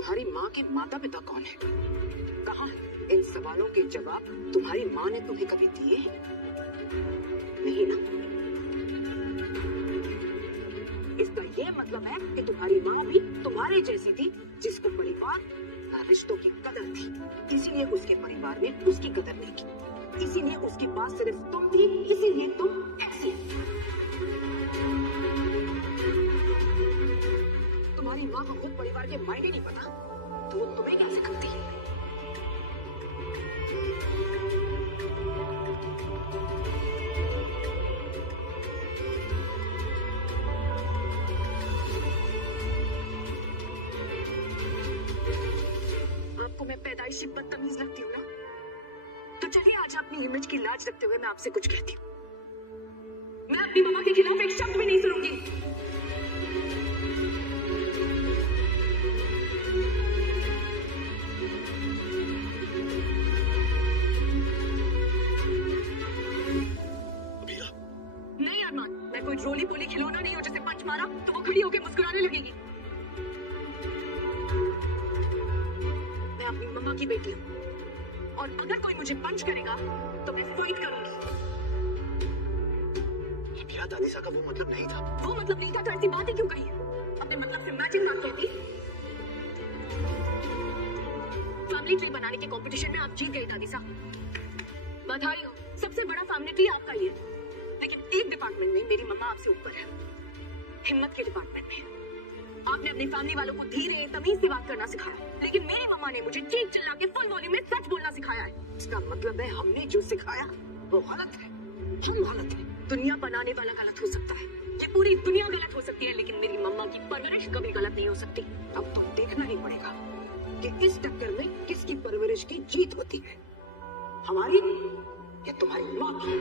तुम्हारी माँ के माता पिता कौन है? कहाँ है? इन सवालों के जवाब तुम्हारी माँ ने तुम्हें कभी दिए हैं? नहीं ना? इसका ये मतलब है कि तुम्हारी माँ भी तुम्हारे जैसी थी, जिसको परिवार ना रिश्तों की कदर थी, इसीलिए उसके परिवार में उसकी कदर नहीं की, इसीलिए उसके पास सिर्फ तुम थी, इसीलिए तुम ऐसी। तुम्हारी माँ को खुद परिवार के मायने नहीं पता, तो वो तुम्हें क्या सिखाती है? आपको मैं पैदाइशी बदतमीज लगती हूँ ना? तो चलिए आज अपनी इमेज की लाज रखते हुए मैं आपसे कुछ कहती हूँ। मैं अपनी मम्मा के खिलाफ एक शब्द भी नहीं सुनूंगी। नहीं अरमान, मैं कोई रोली पोली खिलौना नहीं हूँ जिसे पंच मारा तो वो खड़ी होकर मुस्कुराने लगेगी। मैं अपनी मम्मा की बेटी हूँ और अगर कोई मुझे पंच करेगा तो मैं फाइट करूंगी। अबीरा, दानिशा का वो मतलब नहीं था। वो मतलब नहीं था तो ऐसी बातें क्यों कही? अपने मतलब से मैचिंग बात कहती। फैमिली ट्री बनाने के कंपटीशन में आप जीत गई दानिशा। बधाई हो, सबसे बड़ा फैमिली ट्री आपका ही है। लेकिन एक डिपार्टमेंट में मेरी मम्मा आपसे ऊपर है, हिम्मत के डिपार्टमेंट में। आपने अपनी फैमिली वालों को धीरे तमीज से बात करना सिखाया, लेकिन मेरी मम्मा ने मुझे चीख चिल्ला के फुल वॉल्यूम में सच बोलना सिखाया है। इसका मतलब है हमने जो सिखाया वो गलत है, हम गलत है। दुनिया बनाने वाला गलत हो सकता है, ये पूरी दुनिया गलत हो सकती है, लेकिन मेरी मम्मा की परवरिश कभी गलत नहीं हो सकती। अब तो देखना ही पड़ेगा कि इस टक्कर में किसकी परवरिश की जीत होती है, हमारी या तुम्हारी माँ की।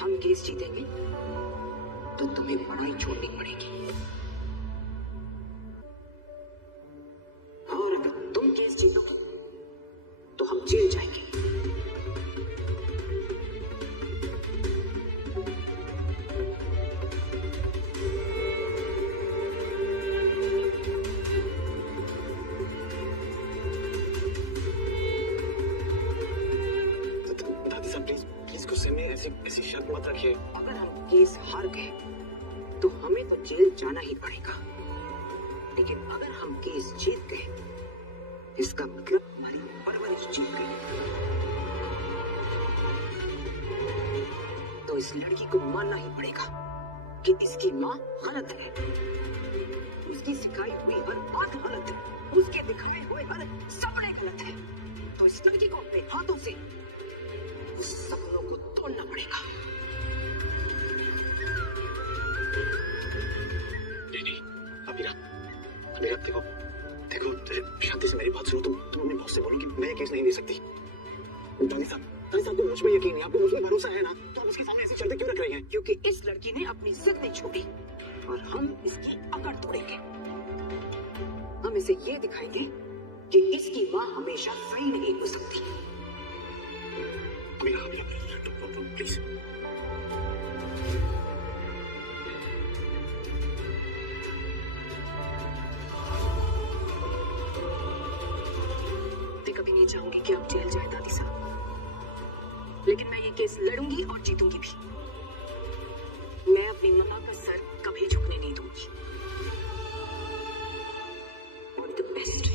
हम केस जीतेंगे तो तुम्हें पढ़ाई छोड़नी पड़ेगी, और अगर तुम केस जीतो तो हम जेल जाएंगे। ऐसी शर्त मत रखिए। अगर हम केस हार गए तो हमें तो जेल जाना ही पड़ेगा, लेकिन अगर हम केस जीत गए इसका मतलब हमारी परवरिश जीत गई। तो इस लड़की को मानना ही पड़ेगा कि इसकी माँ गलत है, उसकी सिखाई हुई हर बात गलत है, उसके दिखाए हुए हर सपने गलत है। तो इस लड़की को अपने हाथों से उस सपनों को तोड़ना पड़ेगा। नहीं, अबीरा, देखो, शांति से मेरी बात सुनो। तुम अपने बॉस से बोलो कि मैं ये केस नहीं दे सकती। दानिशा, आपको मुझ पे यकीन है, आपको मुझ पे भरोसा है ना? तो आप इसके सामने ऐसे चलते क्यों रख रही हैं? क्योंकि इस लड़की ने अपनी जिद नहीं छोड़ी और हम इसकी अकड़ तोड़ेंगे। हम इसे ये दिखाएंगे कि इसकी माँ हमेशा सही नहीं हो सकती। प्लीज। मैं कभी नहीं चाहूंगी कि आप जेल जाए दादी साहब, लेकिन मैं ये केस लड़ूंगी और जीतूंगी भी। मैं अपनी मम्मा का सर कभी झुकने नहीं दूंगी। All the best.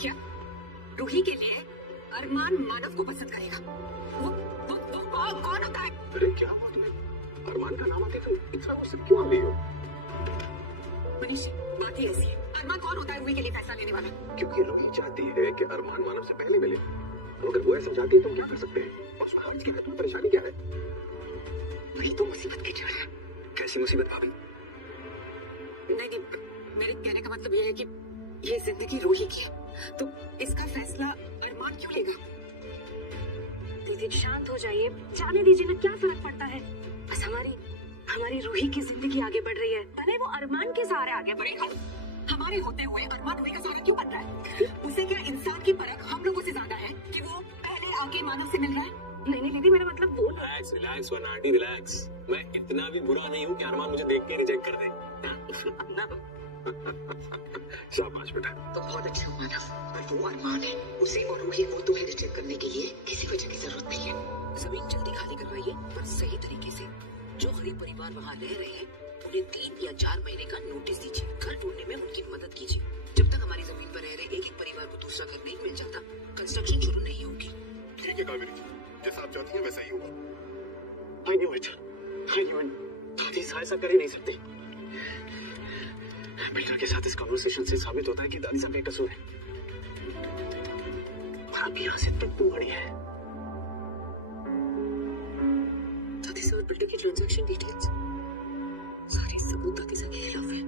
क्या रूही के लिए अरमान मानव को पसंद करेगा? वो कौन होता है? अरे क्या हुआ तुम्हें? अरमान का नाम आते तो इतना गुस्सा क्यों आ गई हो? मनीष, बात ही ऐसी है। अरमान कौन होता है रूही के लिए फैसला लेने वाला? क्योंकि रूही चाहती है कि अरमान मानव से पहले मिले। अगर वो ऐसा चाहती है तो क्या कर सकते हैं? और उसमें हर्ज क्या है? तुम्हें परेशानी क्या है? वही तो मुसीबत की जड़ है। कैसी मुसीबत भाभी? नहीं नहीं, मेरे कहने का मतलब ये है कि ये जिंदगी रूही की है, तो इसका फैसला अरमान क्यों लेगा? दीदी शांत हो जाइए, जाने दीजिए ना, क्या फर्क पड़ता है। बस हमारी रूही की जिंदगी आगे बढ़ रही है, भले वो अरमान के सहारे आगे बढ़े। हमारे होते हुए अरमान रूही का सहारा क्यों बन रहा है? उसे क्या इंसान की परख हम लोगों से ज्यादा है कि वो पहले आके मानव से मिल रहा है? नहीं नहीं दीदी, मेरा मतलब वो रिलैक्स रिलैक्स वनाटी रिलैक्स। मैं इतना भी बुरा नहीं हूँ कि अरमान मुझे देख के रिजेक्ट कर दे। शाबाश बेटा। तो बहुत अच्छा मानव, पर वो अरमान है, उसे और रूही को तुम्हें रिजेक्ट करने के लिए किसी वजह की जरूरत नहीं है। जमीन जल्दी खाली करवाइए, पर सही तरीके से। जो गरीब परिवार वहाँ रह रहे हैं उन्हें 3 या 4 महीने का नोटिस दीजिए। घर ढूंढने में उनकी मदद कीजिए। जब तक हमारी जमीन पर रह रहे एक परिवार को दूसरा घर नहीं मिल जाता, कंस्ट्रक्शन शुरू नहीं होगी। ठीक है कावेरी जी, जैसा आप चाहती हैं वैसा ही होगा। I knew it. दादी ऐसा कर ही नहीं सकती। बिल्डर के साथ इस कॉन्वर्सेशन से साबित होता है कि दादी साहब बेकसूर है। आप यहाँ से तक बड़ी है। दादी से और बिल्डर की ट्रांजैक्शन डिटेल्स सारे सबूत दादी साहब के खिलाफ है।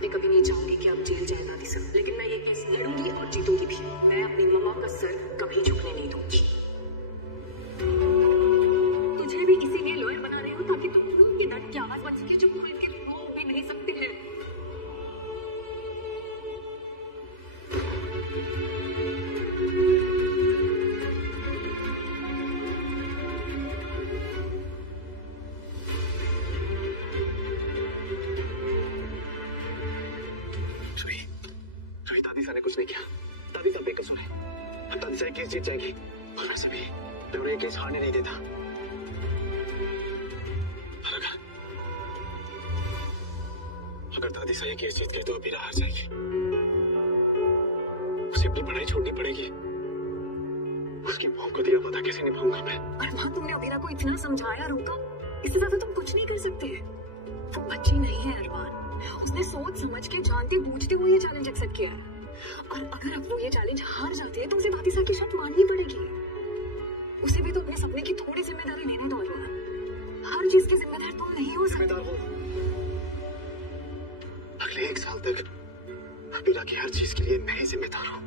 मैं कभी नहीं चाहूंगी कि आप जेल जाए दादी साहब, लेकिन मैं ये केस लड़ूंगी और जीतूंगी भी। मैं अपनी मम्मा का सर कभी झुकने नहीं दूंगी। तुझे भी इसीलिए लॉयर बना रही हूँ ताकि तुम लोग की दर्द की आवाज बन सके जो खुल के बोल भी नहीं सकते हैं। दादी साहब ने कुछ नहीं किया। दादी साहब बेकसूर है। दादी साहब केस जीत जाएगी और वैसे भी मैं उन्हें केस हारने नहीं देता। अगर दादी साहब केस जीत गए तो अबीरा हार जाएगी। उसे अपनी पढ़ाई छोड़नी पड़ेगी। उसकी मौत को दिया पता कैसे निभाऊंगा मैं? अरमान, तुमने अबीरा को इतना समझाया, रोका, इससे ज्यादा तुम कुछ नहीं कर सकते। वो बच्ची नहीं है अरमान, उसने सोच समझ के जानते बूझते हुए ये चैलेंज एक्सेप्ट किया है। और अगर अब वो ये चैलेंज हार जाती है तो उसे दादी साहब की शर्त माननी पड़ेगी। उसे भी तो अपने सपने की थोड़ी जिम्मेदारी लेने दो अरमान। हर चीज के जिम्मेदार तुम नहीं हो सकते। अगले 1 साल तक अबीरा की हर चीज के लिए मैं ही जिम्मेदार हूँ।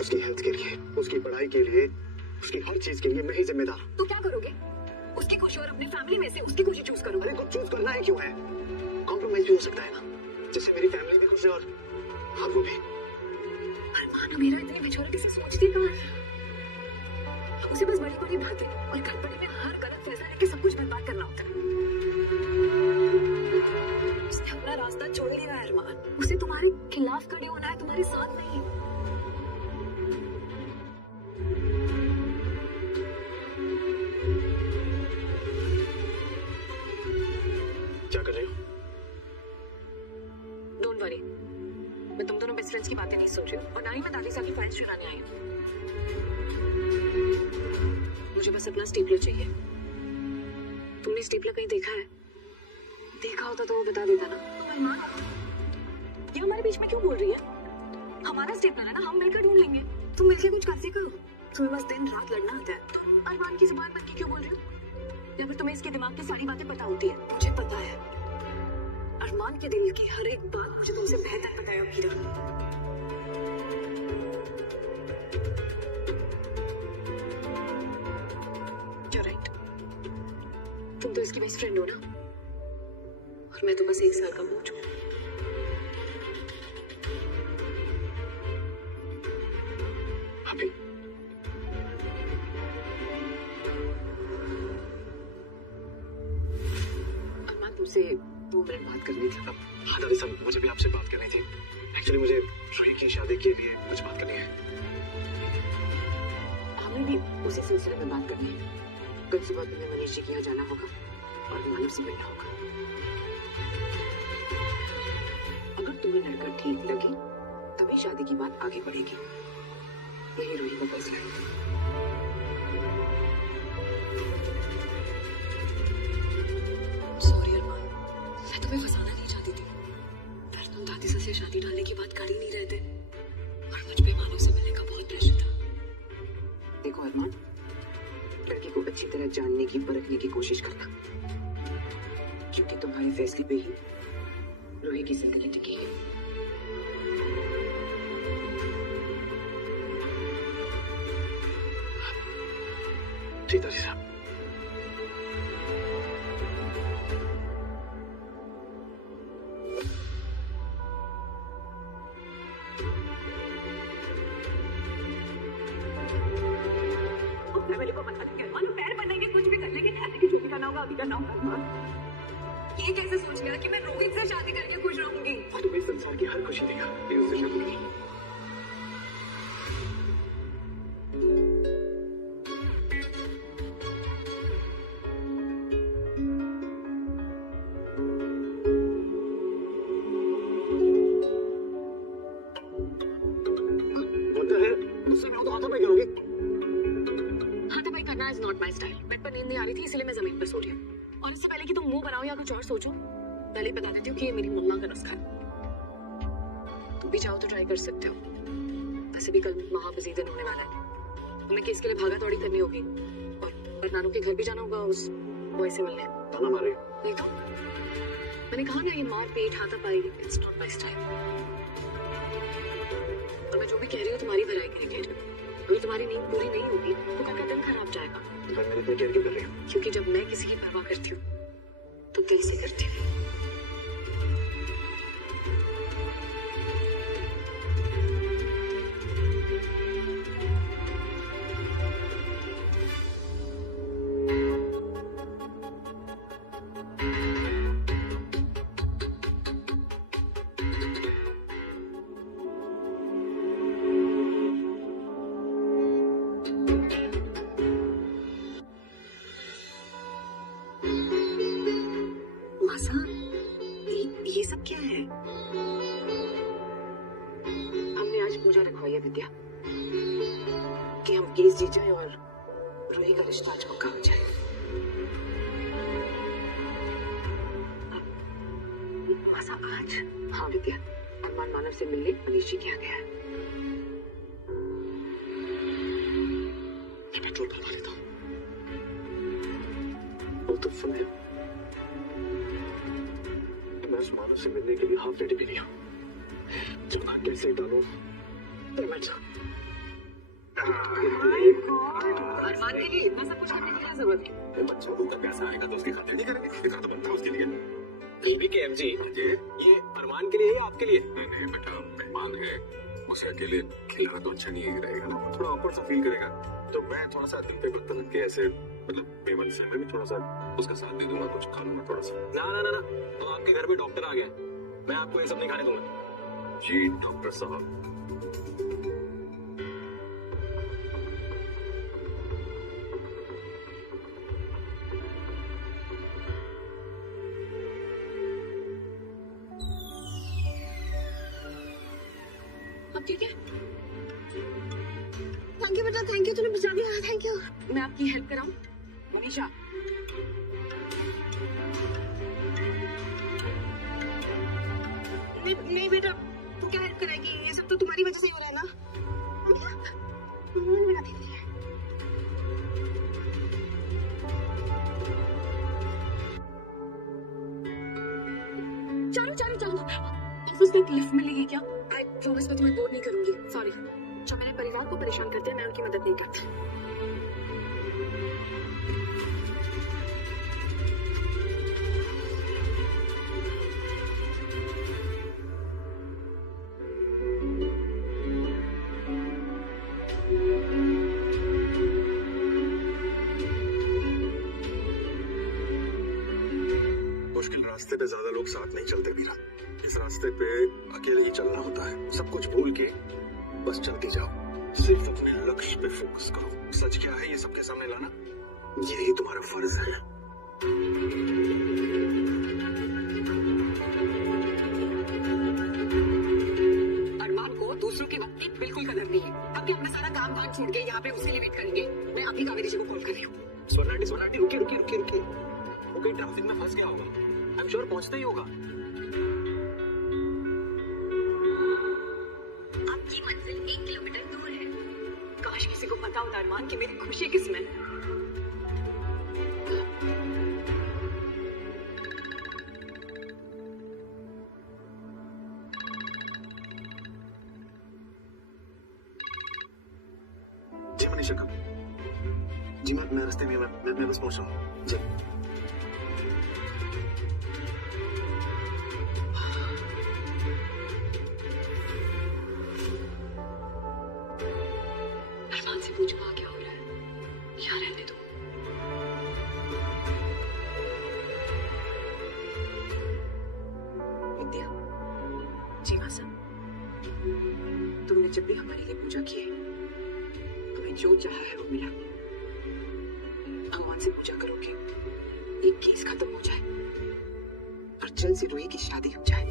उसकी हेल्थ के लिए, उसकी पढ़ाई के लिए, उसकी हर चीज के लिए मैं ही जिम्मेदार हूँ। तो क्या करोगे? उसकी खुशी और अपनी फैमिली में से उसकी खुशी चूज करोगे? अरे कुछ चूज करना है क्यों है? कॉम्प्रोमाइज भी हो सकता है ना, जिससे मेरी फैमिली भी खुश है और आप भी। अरमान, अबीरा इतनी बेचौरती से सोचती कहाँ है? उसे बस बड़ी बड़ी बातें और गड़बड़ी में हर गलत फैसला लेके सब कुछ बर्बाद करना होता है। उसने अपना रास्ता छोड़ लिया है अरमान। उसे तुम्हारे खिलाफ खड़े होना है, तुम्हारे साथ नहीं। क्या कर रही हो? डोंट वरी, मैं तुम दोनों बेस्ट फ्रेंड्स की बातें नहीं सुन रही हूँ और ना ही मैं दादी साहब की फाइल्स चुराने आई हूँ। मुझे बस अपना स्टेपलर चाहिए। तुमने स्टेपलर कहीं देखा है? देखा होता तो वो बता देता ना। अरमान, ये हमारे बीच में क्यों बोल रही है? हमारा स्टेपलर है ना, हम मिलकर ढूंढ लेंगे। तुम मिलकर कुछ कर करो। तुम्हें बस दिन रात लड़ना आता है। तुम अरमान की जुबान बन के क्यों बोल रही हो? या फिर तुम्हें इसके दिमाग की सारी बातें पता होती है? मुझे पता है। अरमान के दिल की हर एक बात मुझे तुमसे बेहतर पता है अबीरा। You're right. तुम तो इसकी बेस्ट फ्रेंड हो ना, और मैं तो बस 1 साल का बोझ हूँ। अभी अरमान, तुमसे 2 मिनट बात करनी थी। हाँ दादी साहब, मुझे भी आपसे बात करनी थी। एक्चुअली मुझे रोही की शादी के लिए कुछ बात करनी है। हमें भी उसी सिलसिले में बात करनी है। कल सुबह तुम्हें मनीष जी के यहाँ जाना होगा और मानव से मिलना होगा। अगर तुम्हें लड़का ठीक लगे तभी शादी की बात आगे बढ़ेगी। यही रोही का फैसला है। सॉरी अरमान, मैं तुम्हें फंसाना नहीं चाहती थी, पर तुम दादी से शादी डालने की बात कर ही नहीं रहे थे और मुझ पे मानव से मिलने का बहुत प्रेशर था। देखो अरमान, लड़की को अच्छी तरह जानने जिंदगी परखने की कोशिश करना, क्योंकि तुम्हारे फैसले पे ही रूही की जिंदगी टिकी है। ठीक है जी साहब। फैमिली को बता देंगे अरमान, पैर बनेंगे, कुछ भी कर लेंगे, खाने की जो भी करना होगा अभी करना होगा अरमान। ये कैसे सोच लिया कि मैं रोहित से शादी करके खुश रहूंगी? तुम्हें संसार की हर खुशी देगा, ये उससे शादी नहीं। Is not my style. Bed पर नींद नहीं आ रही थी इसलिए मैं जमीन पर सो रही हूँ। और इससे पहले कि तुम मुंह बनाओ या कुछ और सोचो, पहले बता देती हूँ कि ये मेरी मम्मा का नुस्खा है। तुम भी चाहो तो ट्राई कर सकते हो। वैसे भी कल महावजी दिन होने वाला है, तुम्हें केस के लिए भागा दौड़ी करनी होगी और नानू के घर भी जाना होगा उस बॉय से मिलने। ताना मारे नहीं तो मैंने कहा ना, ये मार पीट हाथापाई इट्स नॉट माय स्टाइल। और मैं जो भी कह रही हूँ तुम्हारी भलाई के लिए कह रही हूँ। अगर तुम्हारी नींद पूरी नहीं होगी तो कल का दिन खराब जाएगा। मैं मेरी इतनी केयर क्यों कर रही हूँ? क्योंकि जब मैं किसी की परवाह करती हूँ तो दिल से करती हूँ। मासा, ये सब क्या है? हमने आज पूजा रखवाई है विद्या कि हम केस जीत जाए और रूही का रिश्ता आज पक्का हो जाए। मासा आज? हाँ विद्या, अरमान मानव से मिलने मनीष जी के यहाँ गया है। मैं पेट्रोल भरवा लेता हूँ। वो तो फुल है। मैं उस मानव से मिलने के लिए हाफ रेडी भी नहीं हूँ। जब मैं कैसे डालूं तो मैं अरमान के लिए इतना सब कुछ करने की क्या जरूरत है? बच्चा को पैसा आएगा तो उसकी खातिर नहीं करेंगे, इतना तो बनता है उसके लिए। एबीकेएफजी, ये अरमान के लिए या आपके लिए? नहीं बेटा, मेहमान है, उसे अकेले खिलाना तो अच्छा नहीं रहेगा ना, थोड़ा awkward सा फील करेगा। तो मैं थोड़ा सा दिल पे वक्त लग के ऐसे मतलब बेमन से मैं भी थोड़ा सा उसका साथ दे दूंगा, कुछ खा लूंगा थोड़ा सा। ना ना ना ना, तो आपके घर भी डॉक्टर आ गया, मैं आपको ये सब नहीं खाने दूंगा। जी डॉक्टर साहब। अब ठीक है? थैंक यू बेटा, थैंक यू, तूने बचा दिया, थैंक यू। मैं आपकी हेल्प कराऊं? मनीषा, नहीं बेटा, तू क्या हेल्प कराएगी? ये सब तो तुम्हारी वजह से ही हो रहा है ना। बेटा दीदी, चलो चलो चलो, ऑफिस तक लिफ्ट मिलेगी क्या? आई प्रॉमिस मैं तुम्हें बोर नहीं करूंगी। सॉरी, जो मेरे परिवार को परेशान करते हैं मैं उनकी मदद नहीं करती। मुश्किल रास्ते पे ज्यादा लोग साथ नहीं चलते मीरा। इस रास्ते पे अकेले ही चलना होता है। सब कुछ भूल के बस चलते जाओ, सिर्फ अपने लक्ष्य पे फोकस करो। सच क्या है ये सबके सामने लाना, यही तुम्हारा फर्ज है। अरमान को दूसरों के वक्त की बिल्कुल कदर नहीं है। अब क्या अपना सारा काम धाम छोड़ के यहाँ पे उसे लिमिट करेंगे? मैं अभी कावेरी जी को कॉल कर रही हूँ। स्वर्णाटी रुकिए। वो कहीं ट्रैफिक में फंस गया होगा, आई एम श्योर पहुंचता ही होगा। आपकी मंजिल 1 किलोमीटर दूर है। काश किसी को पता होता अरमान कि मेरी खुशी किसमें। निशा का? जी मैं रास्ते में मैं बस पहुंच रहा हूँ जी। अरमान से पूछो वहाँ क्या हो रहा है, यहाँ रहने दो। विद्या, जी हाँ सर, तुमने जब भी हमारे लिए पूजा की है, तुम्हें जो चाहा है वो मिला। भगवान से पूजा करो कि ये केस खत्म हो जाए और जल्द से रूही की शादी हो जाए।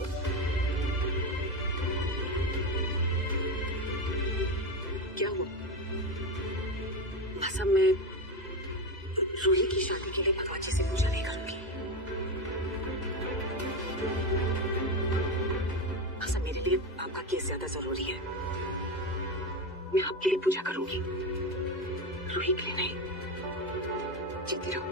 क्या हुआ? बस अब मैं रूही की शादी के लिए भगवान जी से पूजा नहीं करूंगी। बस अब मेरे लिए आपका केस ज्यादा जरूरी है। मैं आपके लिए पूजा करूंगी, रूही के लिए नहीं। जीती रहो।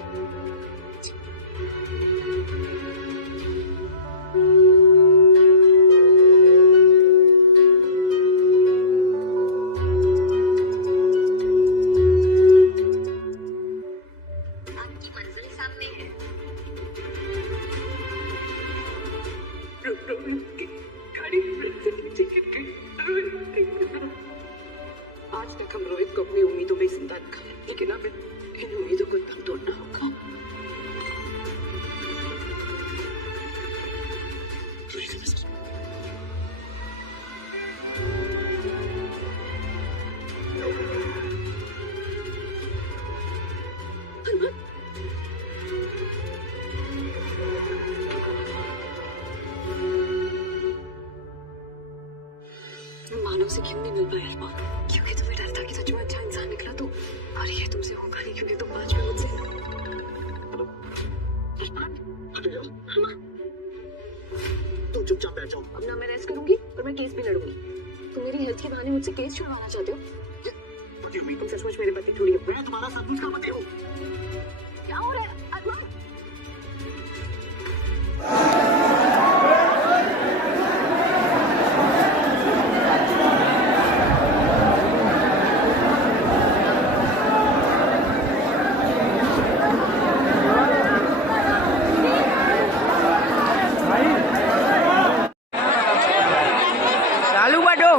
आपकी मंजिल सामने है। आज तक हम रोहित को अपनी उम्मीदों में जिंदा रखा, लेकिन अब इन उम्मीदों को दम तोड़ना होगा। मानव से क्यों नहीं मिल पाया अरमान? क्योंकि तुम्हें डर था कि सच में अच्छा इंसान निकला तो, और ये तुमसे होगा नहीं क्योंकि तुम 5 मिनट से। हट जाओ, तुम चुपचाप बैठ जाओ। अब ना मैं रेस्ट करूंगी और मैं केस भी लड़ूंगी। तुम मेरी हेल्थ के बहाने मुझसे केस छुड़वाना चाहते हो? तुम सचमुच मेरे पति थोड़ी हो। मैं तुम्हारा सब कुछ का पति हूँ। क्या हो रहा है अरमान? चालू बाटो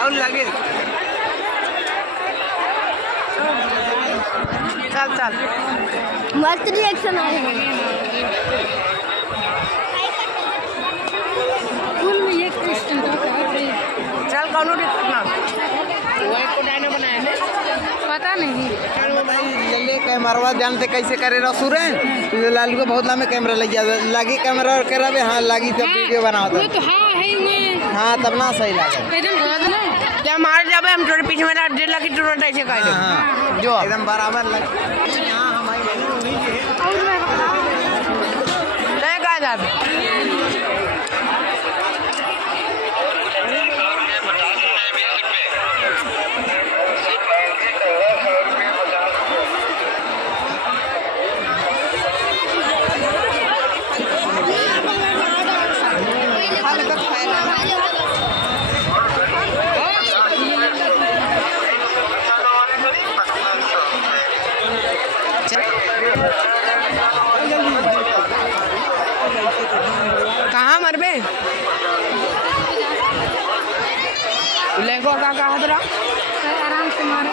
और लगे चल चल मस्त रिएक्शन आए चल कौन ना पता नहीं। ले कैमरा जानते कैसे करे रसूरे लालू को बहुत लंबे कैमरा लगी कैमरा और करा हाँ लगी तब वीडियो बनाओ तो हाँ है ही हाँ तब ना सही लगे एकदम क्या मार जाबे हम थोड़े पीछे में 1.5 लाख की तुरंत ऐसे कर दो जो एकदम बराबर लगे हाँ हमारी नहीं कहा जाबे कहाँ मरबे लेको का कहा तेरा आराम से मारो।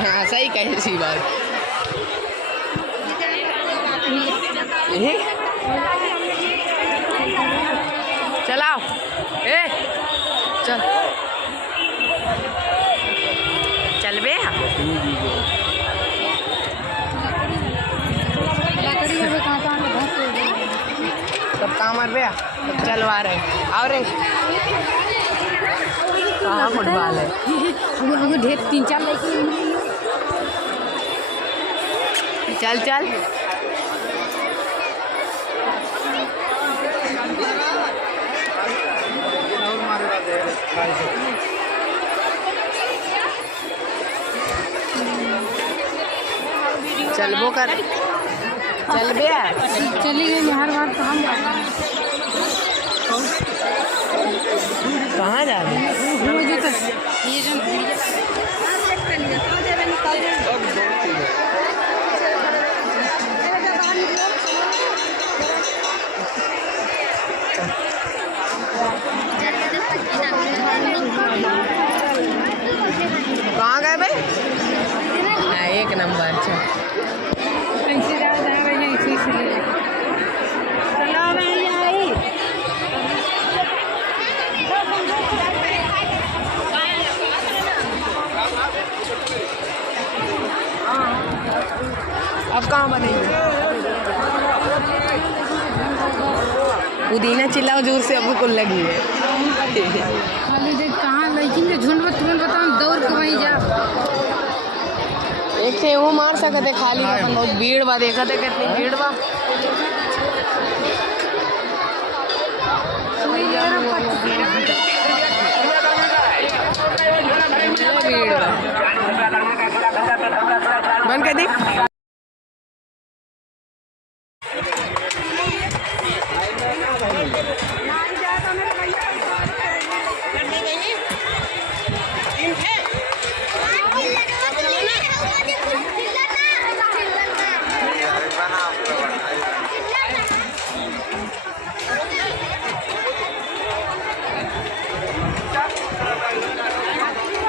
हाँ सही कहे सी बात चलाओ ए चल चल बे तब कहाँ मर गया तब चलवा रहे और कहाँ फुटबॉल है अभी ढेर 3-4 लड़की चल चल चलबो कर चल बे चली गई मैं हर बार तो हम कहाँ जा रहे हैं? मुझे तो ये जो कहाँ गए भाई? हाँ, एक नंबर। अच्छा ऐसे जा रहे हैं इसी से चला रही आई अब कहाँ बनेंगे? पुदीना चिल्लाओ जोर से, अब को लगी है। खाली देख कहाँ लेकिन के झुंड में तुम्हें बताऊं दौड़ के वहीं जा एक से वो मार सकते खाली अपन बहुत भीड़ बा, देखा थे कितनी भीड़ बा। भीड़ बा बंद कर दी।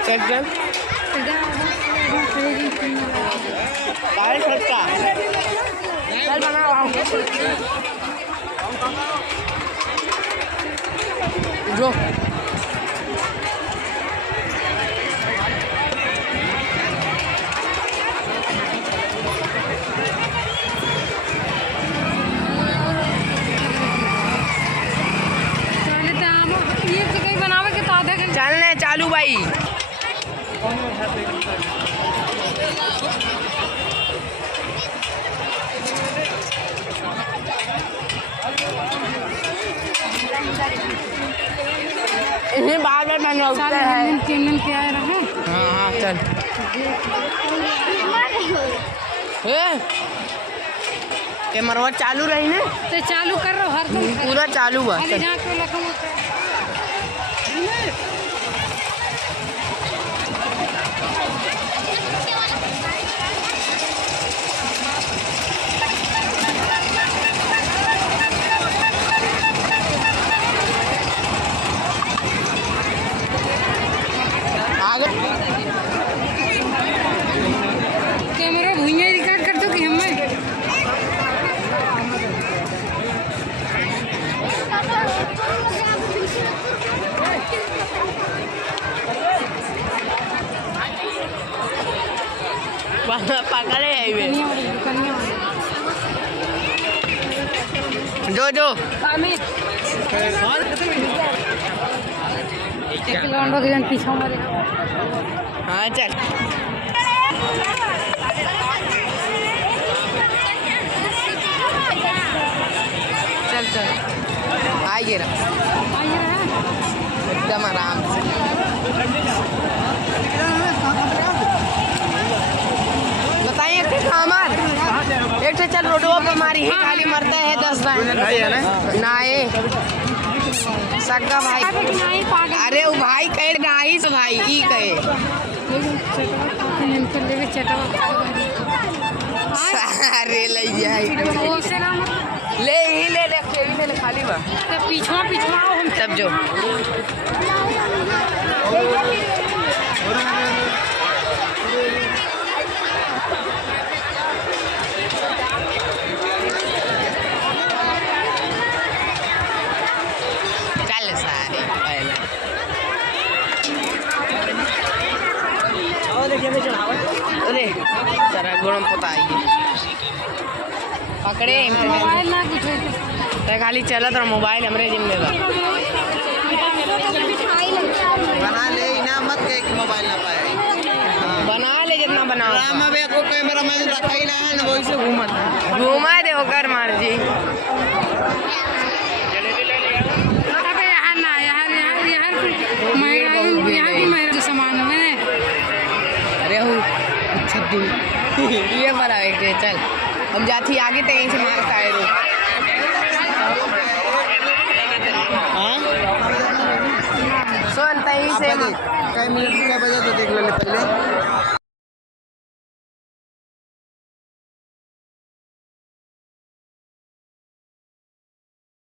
चल चल बाहर सस्ता चल बनाओ जो ये तो कहीं बनावे के तो आधा घंटा चलने चालू भाई। इन्हें बार बार मैंने सारे है। तीन दिन के आए रहे हाँ हाँ चल कैमरा चालू रही ने तो चालू कर रहा हर तुम पूरा चालू हुआ। अरे जहाँ पे लखनऊ कैमरा भुइयाँ रिकॉर्ड कर दो कि हमें पकड़े है जो जो पीछा मारे हाँ चल चल चल आइए ना एकदम आराम से। बताइए एक से चल रोडवा पे मारी ही खाली मरता है 10 बार नाए सक्का भाई। अरे वो भाई कहे नाही तो भाई ई कहे अरे ले जाए ले ही ले खाली बा पीछा पीछा हम तब जो चल सारे अरे जरा गुणम पता पकड़े मोबाइल ना कुछ तो खाली चलत और मोबाइल हमरे जिम में बना ले ना मत के कि मोबाइल ना पाए बना ले जितना बनाओ ड्रामा में को कैमरा मैन रखा ही ना है ना वही से घुमा दे होकर मर्जी। अबे यहाँ ना यहाँ यहाँ यहाँ यहाँ की महिला के समान है रेहू ये बड़ा है चल हम जाती आगे तो यहीं से मार खाए रो सुन तहीं से कई मिनट क्या बजा तो देख ले पहले